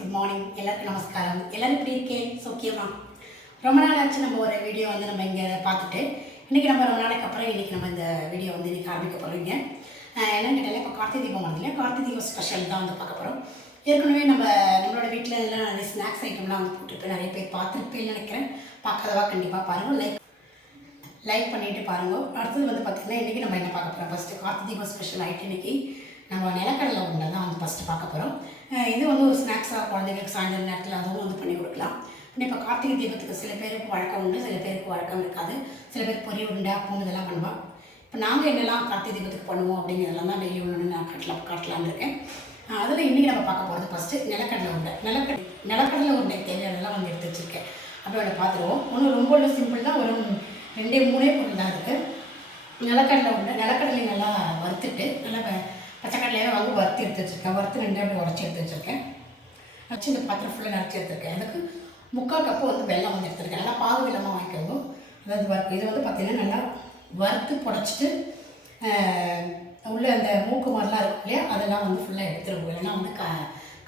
Good morning எல்லாருக்கும் நமஸ்காரம். எல்லோரும் எப்படி இருக்கேன்? சோக்கியமா? ரொம்ப நாள் ஆச்சு நம்ம ஒரு வீடியோ நம்ம இங்கே பார்த்துட்டு இன்றைக்கி நம்ம ரொம்ப நாளைக்கு அப்புறம் இன்றைக்கி நம்ம இந்த வீடியோ இன்றைக்கி ஆரம்பிக்க போகிறீங்க. என்னென்னு கேட்டாலே இப்போ கார்த்திகை தீபம் வருது இல்லையா, கார்த்திகை தீபம் ஸ்பெஷல் தான் பார்க்க போகிறோம். ஏற்கனவே நம்மளோட வீட்டில் எல்லாம் நிறைய ஸ்நாக்ஸ் ஐட்டம்லாம் போட்டுருப்பேன், நிறைய பேர் பார்த்துருப்பேன்னு நினைக்கிறேன். பார்க்காதவா கண்டிப்பாக பாருங்கள், லைக் பண்ணிவிட்டு பாருங்கள். அடுத்தது பார்த்திங்கன்னா இன்றைக்கி நம்ம என்ன பார்க்க போகிறோம், ஃபஸ்ட்டு கார்த்திகை தீபம் ஸ்பெஷல் ஆகிட்டு இன்றைக்கி நம்ம நிலக்கடலை உண்டை தான் ஃபஸ்ட்டு பார்க்க போகிறோம். இது ஒரு ஸ்நாக்ஸாக குழந்தைங்களுக்கு சாயந்தரம் நேரத்தில் அதுவும் பண்ணி கொடுக்கலாம். இப்போ கார்த்திகை தீபத்துக்கு சில பேருக்கு வழக்கம் உண்டு, சில பேருக்கு வழக்கம் இருக்காது. சில பேர் பொரி உருண்டை அப்பவும் இதெல்லாம் பண்ணுவோம். இப்போ நாங்கள் என்னெல்லாம் கார்த்திகை தீபத்துக்கு பண்ணுவோம் அப்படிங்கிறதெல்லாம் தான் டெய்லி ஒன்று நான் காட்டலான்னு இருக்கேன். அதில் இன்றைக்கி நம்ம பார்க்க போகிறது ஃபஸ்ட்டு நிலக்கடலை உண்டை. நிலக்கடலை உருண்டை தேவையானதெல்லாம் எடுத்து வச்சுருக்கேன். அப்படியே பார்த்துருவோம். ஒன்றும் ரொம்ப சிம்பிள் தான், ஒரு 2-3 பொருள் தான் இருக்குது. நிலக்கடலை உண்டை, நிலக்கடலை நல்லா வறுத்துட்டு நல்லா பச்சைக்கடலையாக வறுத்து எடுத்து வச்சுருக்கேன். வறுத்து 2 அப்படி உடச்சி எடுத்து வச்சுருக்கேன். வச்சு இந்த பாத்திரம் ஃபுல்லாக நிறச்சி எடுத்துருக்கேன். அதுக்கு 3/4 கப்பு வெல்லம் எடுத்துருக்கேன். நல்லா பாகு வெல்லமாக வாங்கிக்கோங்க. அதாவது இது பார்த்திங்கன்னா நல்லா வறுத்து புடச்சிட்டு உள்ள அந்த மூக்கு மாதிரிலாம் இருக்கும் இல்லையா, அதெல்லாம் ஃபுல்லாக எடுத்துருவோம். இல்லைன்னா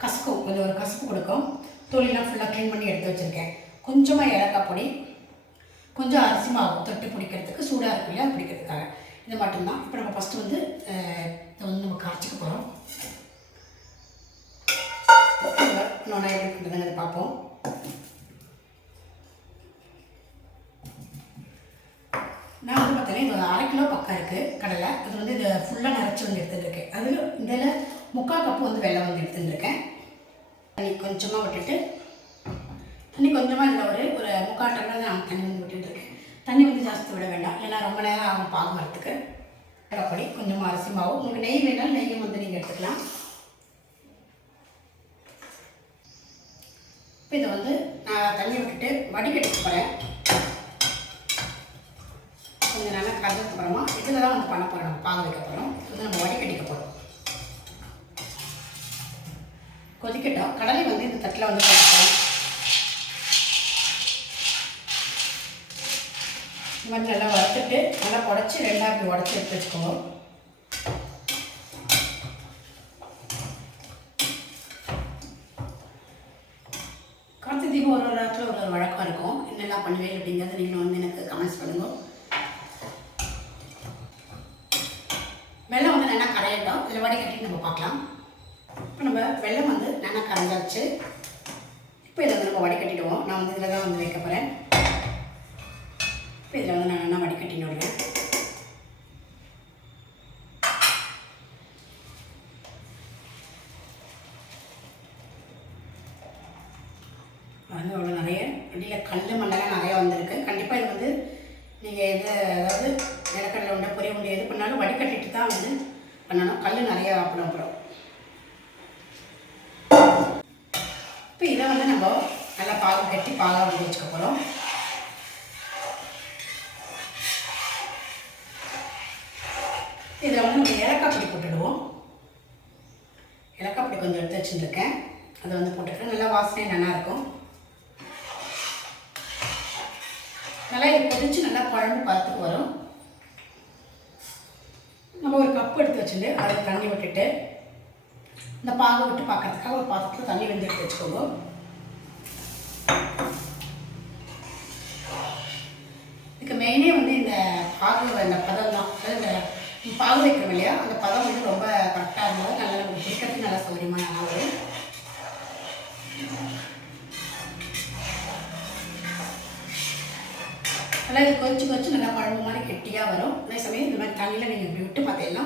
கசக்கும், கொஞ்சம் ஒரு கசப்பு கொடுக்கும். தொழிலாம் ஃபுல்லாக க்ளீன் பண்ணி எடுத்து வச்சுருக்கேன். கொஞ்சமாக ஏலக்காய் பொடி, கொஞ்சம் அரிசி மாவு தொட்டு பிடிக்கிறதுக்கு, சூடாக இருக்கும் இல்லையா பிடிக்கிறதுக்காக. இது மட்டும்தான். இப்போ நம்ம ஃபஸ்ட்டு இதை நம்ம கரைச்சிக்க போகிறோம். நோனா எப்படி பண்ணுறதுங்கிறது பார்ப்போம். நான் பார்த்தீங்கன்னா இது 1/2 கிலோ பக்கம் இருக்குது கடலை. அது இதை ஃபுல்லாக நிறச்சி எடுத்துட்டுருக்கேன். அதில் இதில் 3/4 கப்பு வெல்லம் எடுத்துட்டுருக்கேன். தண்ணி கொஞ்சமாக விட்டுட்டு, தண்ணி கொஞ்சமாக இதில் ஒரு 3/4 டம்ளர் நான் தண்ணி விட்டுட்டுருக்கேன். தண்ணி ஜாஸ்தி விட வேண்டாம், ஏன்னா ரொம்ப நேரம் ஆகும் பாகு வரத்துக்கு. கடலைப்பொடி, கொஞ்சமாக அரிசி மாவு, உங்களுக்கு நெய் வேணாலும் நெய்யும் நீங்கள் எடுத்துக்கலாம். இப்போ இதை நான் தண்ணி விட்டுட்டு வடிகட்டிக்க போகிறேன். கொஞ்சம் நல்லா கலந்ததுக்கு அப்புறமா இதில் தான் பண்ண போகிறோம், நம்ம பாக வைக்க போகிறோம். இது நம்ம வடிகட்டிக்க போகிறோம். கொதிக்கட்டும். கடலை இந்த தட்டில் கொதிக்கணும். இந்த மாதிரி நல்லா வறுத்துட்டு நல்லா உடச்சி 2 அப்படி உடச்சி எடுத்து வச்சுக்கோங்க. கார்த்திகை தீபம் ஒரு நேரத்தில் ஒரு வழக்கம் இருக்கும். என்னெல்லாம் பண்ணுவேன் அப்படிங்கிறது நீங்கள் எனக்கு கமெண்ட்ஸ் பண்ணுங்கள். வெல்லம் நல்லா கரையட்டும். இதில் வடிகட்டி நம்ம பார்க்கலாம். இப்போ நம்ம வெல்லம் நல்லா கரைஞ்சாச்சு. இப்போ இதை நம்ம வடிகட்டிடுவோம். நான் இதில் தான் வைக்க போகிறேன். இப்போ இதில் நான் நல்லா வடிகட்டின்னு விடுவேன். அவ்வளோ நிறைய வெளியில் கல் மண்ணெல்லாம் நிறையா வந்திருக்கு. கண்டிப்பாக இது நீங்கள் அதாவது நிலக்கடலை உண்டை பொரிய உண்டை எது பண்ணாலும் வடிகட்டிட்டு தான் பண்ணணும். கல் நிறையா அப்புறம் இப்போ இதை நம்ம நல்லா பாகு கட்டி பாகாக வச்சுக்க போகிறோம். இதில் நம்ம ஏலக்காய் பொடி போட்டுடுவோம். ஏலக்காய் பொடி கொஞ்சம் எடுத்து வச்சுருக்கேன். அதை போட்டுக்கிறேன். நல்லா வாசனை நல்லாயிருக்கும். நல்லா இதை கொதிச்சு நல்லா குழம்பு பார்த்துட்டு வரும். நம்ம ஒரு கப்பு எடுத்து வச்சுட்டு அதில் தண்ணி விட்டுட்டு இந்த பாகு விட்டு பார்க்கறதுக்காக ஒரு பாத்திரத்தில் தண்ணி எடுத்து வச்சுக்கோங்க. இதுக்கு மெயினே இந்த பாகு அந்த பதம் தான். அதாவது இந்த பாகு வைக்கிறோம் இல்லையா, அந்த பதம் ரொம்ப கரெக்டாக இருந்தது. நல்லா நமக்கு பிடிக்கிறதுக்கு நல்லா சௌகரியமாக நல்லா நல்லா இது கொதிச்சு நல்லா குழம்பு மாதிரி கெட்டியாக வரும். அதே சமயம் இந்த மாதிரி தண்ணியில் நீங்கள் இப்படி விட்டு பார்த்தீங்கன்னா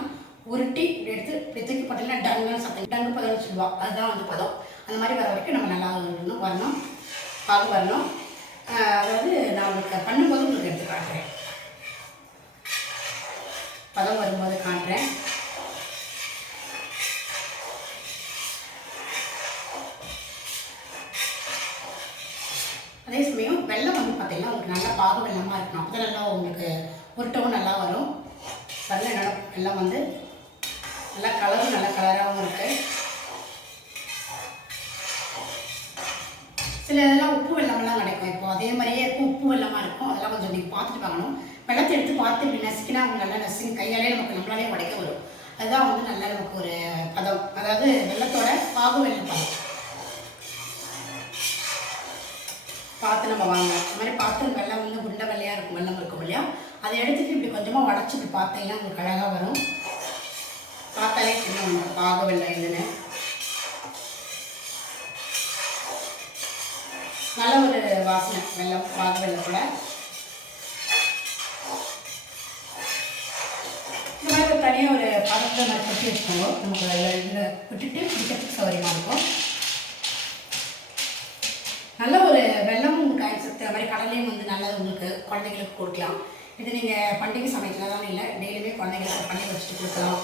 உருட்டி இப்படி எடுத்து இப்படி தூக்கி பார்த்தீங்கன்னா டங்குன்னு சத்தம், டங்கு பதம்னு சொல்லுவோம். அதுதான் பதம். அந்த மாதிரி வர வரைக்கும் நம்ம நல்லா வரணும், பாகு வரணும். அதாவது நான் உங்களுக்கு பண்ணும்போது உங்களுக்கு எடுத்து காட்டுறேன். பதம் வரும்போது காட்டுறேன். அதே சமயம் வெல்லம் பார்த்தீங்கன்னா உங்களுக்கு நல்லா பாகு வெல்லமாக இருக்கணும். அப்போ தான் நல்லா உங்களுக்கு உருட்டவும் நல்லா வரும். வெல்லம் நல்லா கலரும் நல்லா கலராகவும் இருக்குது. சில இதெல்லாம் உப்பு வெல்லமெல்லாம் கிடைக்கும். இப்போ அதே மாதிரியே இருக்கும், உப்பு வெல்லமாக இருக்கும். அதெல்லாம் கொஞ்சம் நீங்கள் பார்த்துட்டு பார்க்கணும். வெள்ளத்தை எடுத்து பார்த்து இப்படி நசுக்கினா அவங்க நல்லா நசுக்கி கையாலே நம்மளாலே உடைக்க வரும். அதுதான் நல்லா நமக்கு ஒரு பதம். அதாவது வெள்ளத்தோட பாகு வெல்லம் பதம். பார்த்து நம்ம வாங்கலாம். இந்த மாதிரி பார்த்து வெள்ளம் வந்து உருண்டை வெள்ளையாக இருக்கும், வெள்ளம் இருக்கும் இல்லையா, அதை எடுத்துட்டு இப்படி கொஞ்சமாக உடச்சி இப்படி பார்த்தீங்கன்னா உங்களுக்கு அழகாக வரும். பார்த்தாலே தெரியும் பாக வெள்ளம் இதுன்னு. நல்ல ஒரு வாசனை வெள்ளம், பாக வெள்ளம் கூட. இந்த மாதிரி தனியாக ஒரு பதத்தில் மாதிரி கொட்டி வச்சுக்கோங்க. நமக்கு இதில் விட்டுட்டு பிடிக்கிறதுக்கு சௌகரியமாக இருக்கும். நல்ல ஒரு வெள்ளமும் காய் சத்து மாதிரி கடலையும் வந்து நல்லது, உங்களுக்கு குழந்தைங்களுக்கு கொடுக்கலாம். இது நீங்கள் பண்டிகை சமயத்தில் தான் இல்லை, டெய்லியுமே குழந்தைங்களுக்கு பண்ணி வச்சுட்டு கொடுக்கலாம்.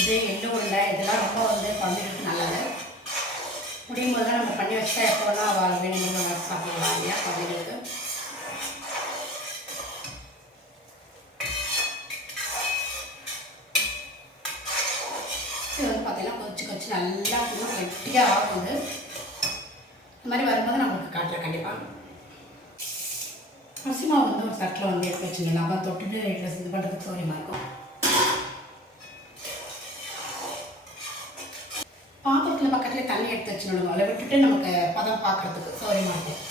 இது எள்ளு உருண்டை இதெல்லாம் ரொம்ப வந்து குழந்தைங்களுக்கு நல்லது. முடியும் போது தான் நம்ம பண்ணி வச்சா எப்போனா அவள் வேணுங்கிறது சாப்பிடலாம் இல்லையா குழந்தைங்களுக்கு. இது வந்து பார்த்தீங்கன்னா கொதிச்சு நல்லா இன்னும் கெட்டியாக ஆகுது. இந்த மாதிரி வரும்போது நான் உங்களுக்கு காட்டுறேன் கண்டிப்பாக. அரிசி மாவு வந்து ஒரு தட்டில் வந்து எடுத்து வச்சுருங்க. நம்ம தொட்டுட்டு இது பண்ணுறதுக்கு சௌகரியமாக இருக்கும். பாத்திரத்தில் பக்கத்துலேயே தண்ணி எடுத்து வச்சுக்கணும். அதை விட்டுட்டு நமக்கு பதம் பார்க்குறதுக்கு சௌகரியமாக இருக்கும்.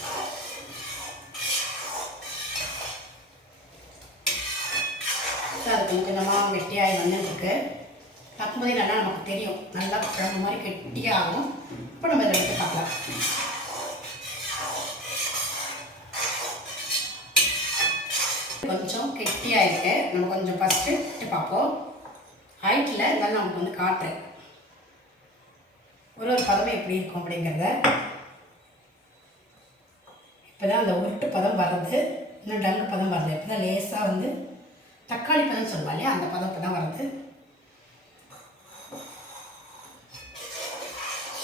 அது கொஞ்சம் கொஞ்சமாக கெட்டியாகி வந்துருக்கு. பார்க்கும்போதே நல்லா நமக்கு தெரியும், நல்லா குழம்பு மாதிரி கெட்டியாகும். இப்போ நம்ம இதை எடுத்து பார்க்கலாம். கொஞ்சம் கெட்டியாக இருக்கு. நம்ம கொஞ்சம் ஃபஸ்ட்டு விட்டு பார்ப்போம். ஹைட்டில் இருந்தாலும் நமக்கு வந்து காட்டுறேன் ஒரு பதம் எப்படி இருக்கும் அப்படிங்கிறத. இப்போ தான் அந்த உருட்டு பதம் வர்றது, இன்னும் டங்கு பதம் வருது. இப்போ தான் லேசாக வந்து தக்காளி பதம் சொல்லுவாங்க இல்லையா, அந்த பதம் இப்போ தான் வருது.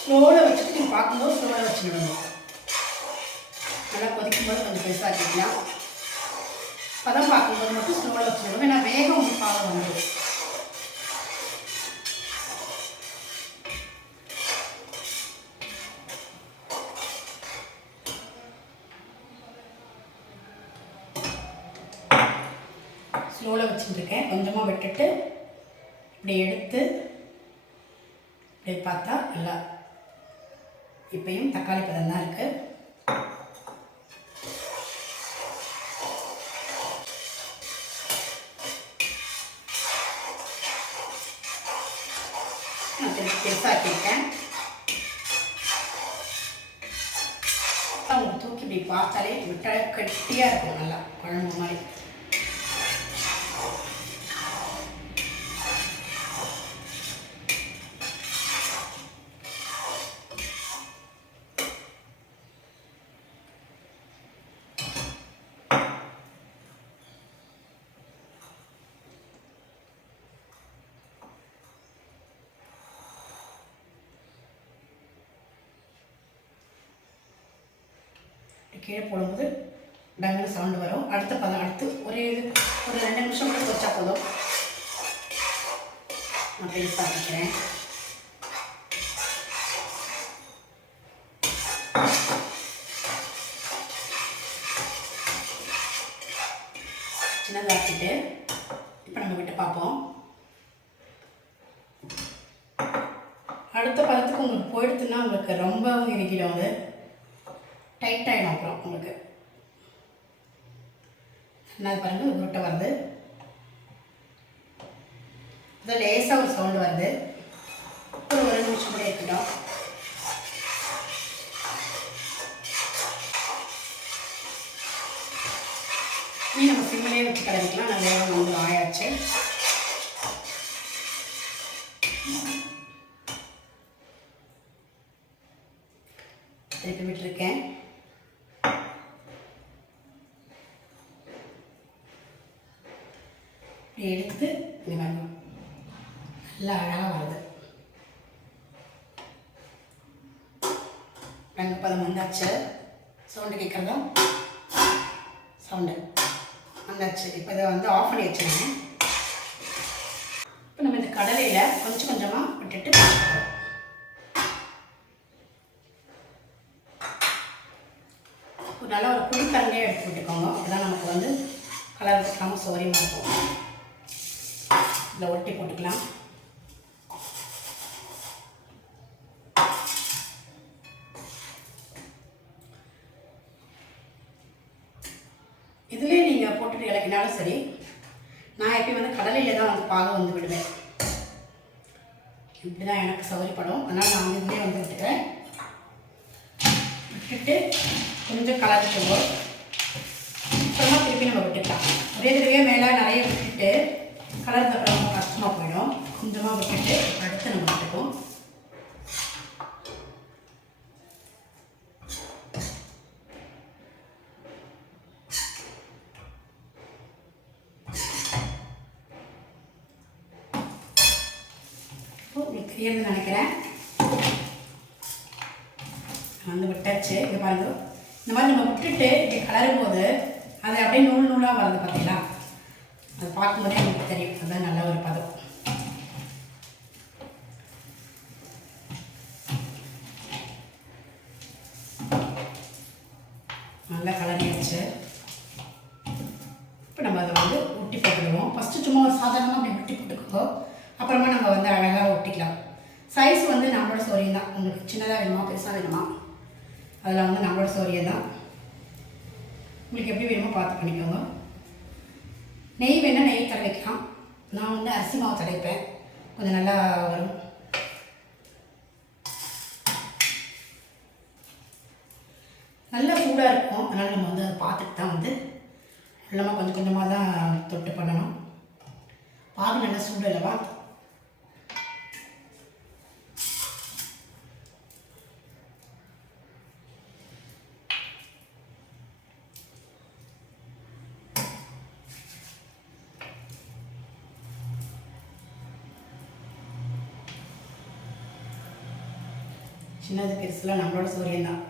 ஸ்லோவில் வச்சுட்டு நீங்கள் பார்க்கும்போது ஸ்லோவில் வச்சுக்கணும். நல்லா கொதிக்கும்போது கொஞ்சம் பெருசாக வச்சுக்கலாம். பதம் பார்க்கும்போது மட்டும் ஸ்லோவில் வச்சுக்கணும். ஏன்னா வேகம் ஒரு பாதம் வந்துடும். ஸ்லோவில் வச்சுட்டுருக்கேன். கொஞ்சமாக விட்டுட்டு இப்படி எடுத்து இப்படி பார்த்தா நல்லா இப்பயும் தக்காளி பதம் தான் இருக்குது. நான் பெருசாக்கியிருக்கேன். அவங்க தூக்கி இப்படி பார்த்தாலே விட்ட கட்டியாக இருக்கும், நல்லா குழம்பு மாதிரி. கீழே போடும்போது டங்குன்னு சவுண்டு வரும். அடுத்த பதம் அடுத்து ஒரு 2 நிமிஷம் கூட கொச்சா போதும். நான் பேசி பார்த்துக்கிறேன். சின்னதாக்கிட்டு இப்போ நம்ம விட்டு பார்ப்போம். அடுத்த பதத்துக்கு உங்களுக்கு போயிடுத்துன்னா உங்களுக்கு ரொம்பவும் இறுக்கிடும், அது டைட் ஆகிடும். அப்புறம் உங்களுக்கு என்ன பாருங்கள், உருட்டை வருது. இதில் லேசாக ஒரு சவுண்டு வருது. ஒரு 2 நிமிஷம் கூட இருக்கட்டும். நீ நம்ம சிம்மிலே வச்சு கலந்துக்கலாம். நான் வேகம் வந்து ஆயாச்சு. திருப்பி விட்டுருக்கேன். எடுத்து இந்த மாதிரி நல்லா அழகாக வருது. ரங்க பதம் வந்தாச்சு. சவுண்டு கேட்குறதா? சவுண்டு வந்தாச்சு. இப்போ இதை வந்து ஆஃப் பண்ணி வச்சுருங்க. இப்போ நம்ம இந்த கடலையில் கொஞ்சம் கொஞ்சமாக விட்டுட்டு நல்லா ஒரு குழிக்கரண்டியாக எடுத்து விட்டுக்கோங்க. அப்போதான் நமக்கு வந்து கலர் வைக்காமல் சௌகரியமாக இருக்கும். இதில் ஒட்டி போட்டுக்கலாம். போட்டு இலக்கினாலும் சரி, நான் எப்பயும் வந்து கடலையில் தான் வந்து பாகம் வந்து விடுவேன். இப்படி தான் எனக்கு சௌகரியப்படும். அதனால் நான் வந்து இதுலேயே வந்து விட்டுக்கிறேன். விட்டுட்டு கொஞ்சம் கலந்துக்குவோம். அப்புறமா திருப்பி நம்ம விட்டுக்கலாம். ஒரே தடவையே மேலே நிறைய விட்டுட்டு கலருக்கு அப்புறம் ரொம்ப கஷ்டமாக போயிடும். கொஞ்சமாக விட்டுட்டு அடுத்து நம்ம விட்டுப்போம். உங்களுக்கு தெரியுதுன்னு நினைக்கிறேன். வந்து விட்டாச்சு. இது பாருங்க, இந்த மாதிரி நம்ம விட்டுட்டு இப்படி கலரும் போது அது அப்படியே நூல் நூலாக வருது பார்த்தீங்களா? அது பார்க்கும்போதே எனக்கு தெரியும். அதுதான் நல்ல ஒரு பதம். நல்லா கலரியாச்சு. இப்போ நம்ம அதை வந்து ஒட்டி போட்டுடுவோம். ஃபஸ்ட்டு சும்மா ஒரு சாதாரணமாக அப்படி ஒட்டி போட்டுக்கோ. அப்புறமா நம்ம வந்து அழகாக ஒட்டிக்கலாம். சைஸ் வந்து நம்மளோட சௌரியம் தான். உங்களுக்கு சின்னதாக வேணுமா பெருசாக வேணுமா அதில் வந்து நம்மளோட சௌரியம் தான். உங்களுக்கு எப்படி வேணுமோ பார்த்து பண்ணிக்கோங்க. நெய் வேணால் நெய் தடவைக்கலாம். நான் வந்து அரிசி மாவு தடைப்பேன், கொஞ்சம் நல்லா வரும். நல்லா சூடாக இருக்கும். அதனால் நம்ம வந்து அதை பார்த்துட்டு தான் வந்து இல்லாமல் கொஞ்சம் கொஞ்சமாக தான் தொட்டு பண்ணணும். பாகு நல்லா சூடு இல்லவா? சின்னது பெருசுலாம் நம்மளோட சௌரியம் தான்.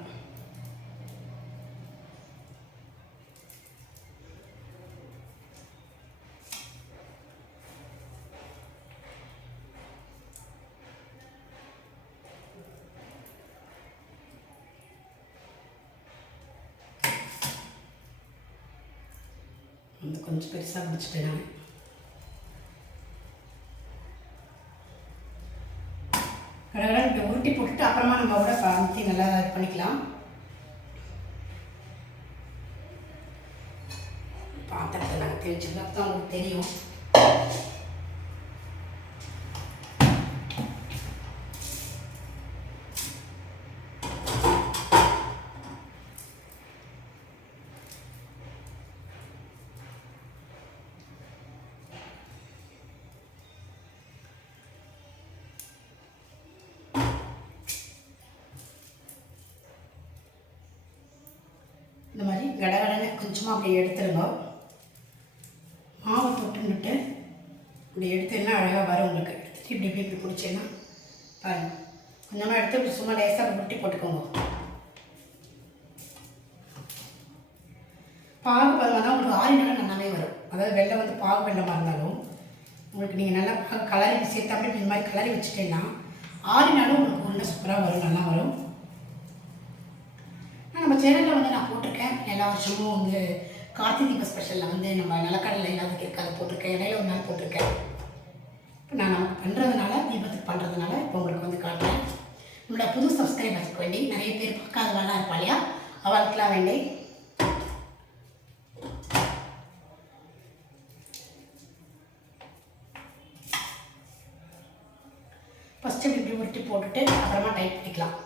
வந்து கொஞ்சம் பெருசாக பிடிச்சிட்டேன் நான். கடகடை உருட்டி போட்டுட்டு அப்புறமா நம்ம கூட ஊற்றி நல்லா இது பண்ணிக்கலாம். பாத்திரத்தை நாங்கள் தெரிஞ்சுக்கலாம் தான் உங்களுக்கு தெரியும். இந்த மாதிரி கடகடனை கொஞ்சமாக அப்படி எடுத்துருங்க. மாவை தொட்டுன்னுட்டு இப்படி எடுத்துன்னா அழகாக வரும் உங்களுக்கு. எடுத்துட்டு இப்படி இப்படி இப்படி பிடிச்சேன்னா பாருங்கள். கொஞ்சமாக எடுத்து இப்படி சும்மா லேசாக அப்படி உருட்டி போட்டுக்கோங்க. பாகு பதமாக தான் உங்களுக்கு ஆறினாலும் நல்லாவே வரும். அதாவது வெள்ளம் வந்து பாகு வெள்ளமாக இருந்தாலும் உங்களுக்கு நீங்கள் நல்லா பாகு கலரி சேர்த்து அப்படி இந்த மாதிரி கலரி வச்சுட்டேன்னா ஆறினாலும் உங்களுக்கு உருண்டை சூப்பராக வரும், நல்லா வரும். நம்ம சேனலில் வந்து நான் போட்டிருக்கேன். எல்லா வருஷமும் வந்து கார்த்திகை தீப ஸ்பெஷலில் வந்து நம்ம நிலக்கடலை எல்லாத்துக்கும் இருக்காது போட்டிருக்கேன். இடையில ஒரு நாள் போட்டிருக்கேன். இப்போ நான் நமக்கு பண்ணுறதுனால, தீபத்துக்கு பண்ணுறதுனால இப்போ உங்களுக்கு வந்து காட்டுறேன். நம்மளோட புது சப்ஸ்கிரைபர்ஸ்க்கு வேண்டி நிறைய பேர் பார்க்காதவெல்லாம் இருப்பா இல்லையா, அவளுக்கெல்லாம் வேண்டி ஃபஸ்ட்டு இப்படி உருட்டி போட்டுட்டு அப்புறமா டைட் பண்ணிக்கலாம்.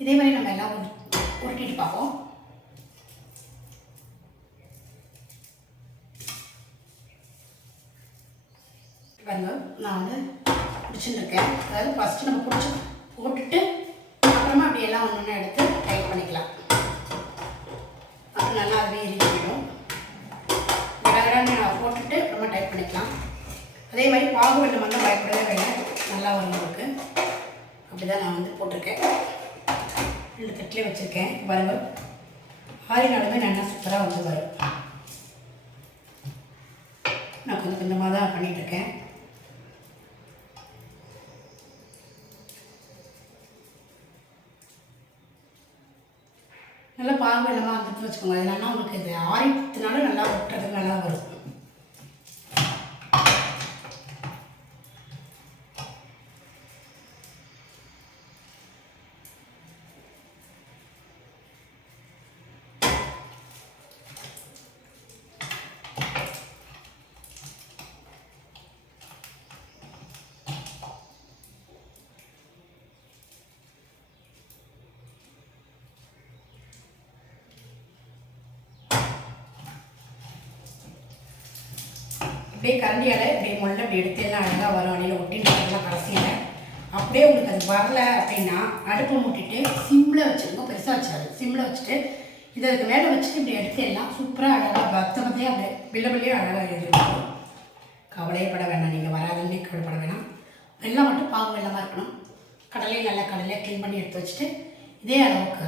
இதே மாதிரி நம்ம எல்லாம் உருட்டிட்டு பார்ப்போம். பாருங்க, நான் வந்து பிடிச்சிருக்கேன். அதாவது ஃபஸ்ட்டு நம்ம பிடிச்சி போட்டுட்டு அப்புறமா அப்படி எல்லாம் ஒன்று ஒன்று எடுத்து டைட் பண்ணிக்கலாம். அப்புறம் நல்லா அதுவே எரிஞ்சிடும். கடகடான்னு நான் போட்டுட்டு அப்புறமா டைட் பண்ணிக்கலாம். அதே மாதிரி பாகு வெள்ளம் வந்து பயப்படவே வேண்டாம், நல்லா வரும் நமக்கு. அப்படி தான் நான் வந்து போட்டிருக்கேன். 2 தட்டிலே வச்சுருக்கேன். பாருங்க, ஆறினாலுமே நல்லா சூப்பராக வந்து வரும். நான் கொஞ்சம் கொஞ்சமாக தான் பண்ணிகிட்ருக்கேன். பாகு வெள்ளமாக வந்துட்டு வச்சுக்கோங்க. அது நல்லா உங்களுக்கு இது ஆறினால நல்லா ஒட்டுறதுக்கு நல்லா வரும். அப்படியே கரண்டியால் இப்படியே முள்ள இப்படி எடுத்து எல்லாம் அழகாக வரும். அடியில் ஒட்டின்னு கடைசியில் அப்படியே உங்களுக்கு அது வரல அப்படின்னா அடுப்பை மூட்டிட்டு சிம்மில் வச்சுருங்க. பெருசாக வச்சாது, சிம்மில் வச்சுட்டு இதை அதுக்கு மேலே வச்சுட்டு இப்படி எடுத்து எல்லாம் சூப்பராக அழகாக பக்தமத்தையே அப்படியே பிள்ளை அழகாக எழுதிருக்கணும். கவலையே பட வேண்டாம், நீங்கள் வராதுன்னே கவலைப்பட வேணாம். வெள்ளம் மட்டும் பாகு வெள்ளமாக இருக்கணும். கடலையும் நல்லா கடலையாக க்ளீன் பண்ணி எடுத்து வச்சுட்டு இதே அளவுக்கு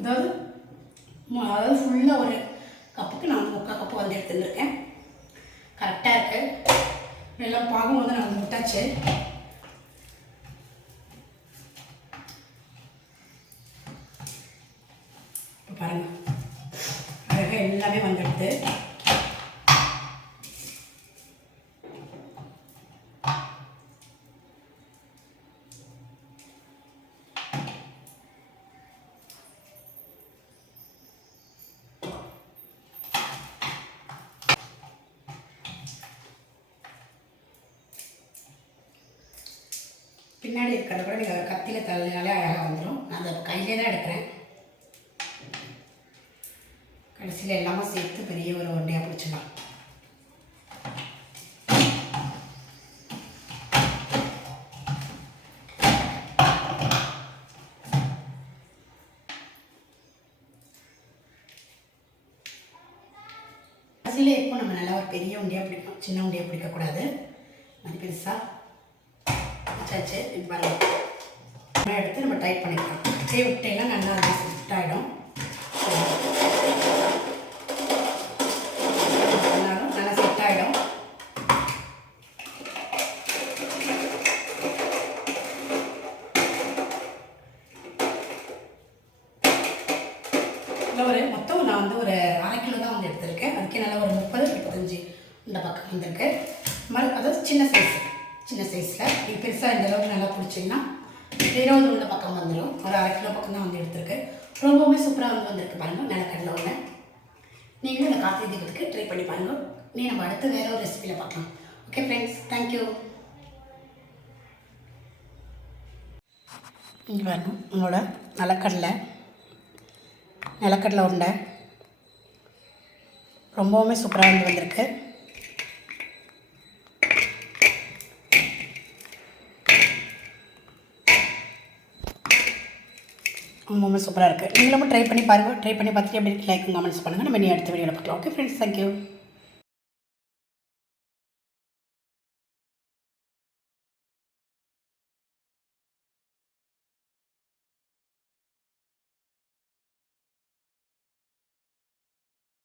அதாவது ஃபுல்லாக ஒரு கப்புக்கு நான் 3/4 கப்பு வந்து எடுத்துருக்கேன். கரெக்டாக இருக்குது. வெள்ளம் பாகும் வந்து நான் வந்து விட்டாச்சு. இப்போ பாருங்கள் அழகாக எல்லாமே வந்துடுது. பின்னாடி இருக்கிறத கூட நீங்கள் கத்தியில் தள்ளினாலே அழகாக வந்துடும். நான் அதை கையிலே தான் எடுக்கிறேன். கடைசியில் எல்லாமே சேர்த்து பெரிய ஒரு உருண்டையாக பிடிச்சிடலாம். கடைசியில் எப்போ நம்ம நல்லா ஒரு பெரிய உண்டியாக பிடிக்கும், சின்ன உண்டியாக பிடிக்கக்கூடாது. அது பெருசாக வச்சாச்சு. இப்போ பாருங்கள் எடுத்து நம்ம டைட் பண்ணிக்கலாம். அப்படியே விட்டையெல்லாம் நல்லா அது செட் ஆகிடும். நல்லா செட் ஆகிடும். இல்லை மொத்தம் நான் வந்து ஒரு 1/2 கிலோ தான் வந்து எடுத்திருக்கேன். அதுக்கே நல்லா ஒரு 30-35 இந்த பக்கம் வந்திருக்கு. அதாவது சின்ன சைஸில் இது பெருசாக இந்த அளவுக்கு நல்லா பிடிச்சிங்கன்னா 20 உள்ள பக்கம் வந்துடும். ஒரு 1/2 கிலோ பக்கம் தான் வந்து எடுத்துருக்கு. ரொம்பவுமே சூப்பராக வந்து வந்திருக்கு பாருங்கள். நிலக்கடலை ஒன்று நீங்களும் இந்த கார்த்திகை தீபத்துக்கு ட்ரை பண்ணி பாருங்கள். நம்ம அடுத்து வேறு ஒரு ரெசிபியில் பார்க்கலாம். Okay friends, thank you. இங்கே பாருங்கள் உங்களோட நிலக்கடலை உருண்டை ரொம்பவுமே சூப்பராக வந்து வந்திருக்கு. ரொம்பவுமே சூப்பராக இருக்குது. நீங்களும் ட்ரை பண்ணி பாருங்கள். ட்ரை பண்ணி பார்த்துட்டு எப்படி லைக் கமெண்ட்ஸ் பண்ணுங்கள். நம்ம இனி அடுத்த வீடியோவில் பார்க்கலாம். Okay friends, thank you.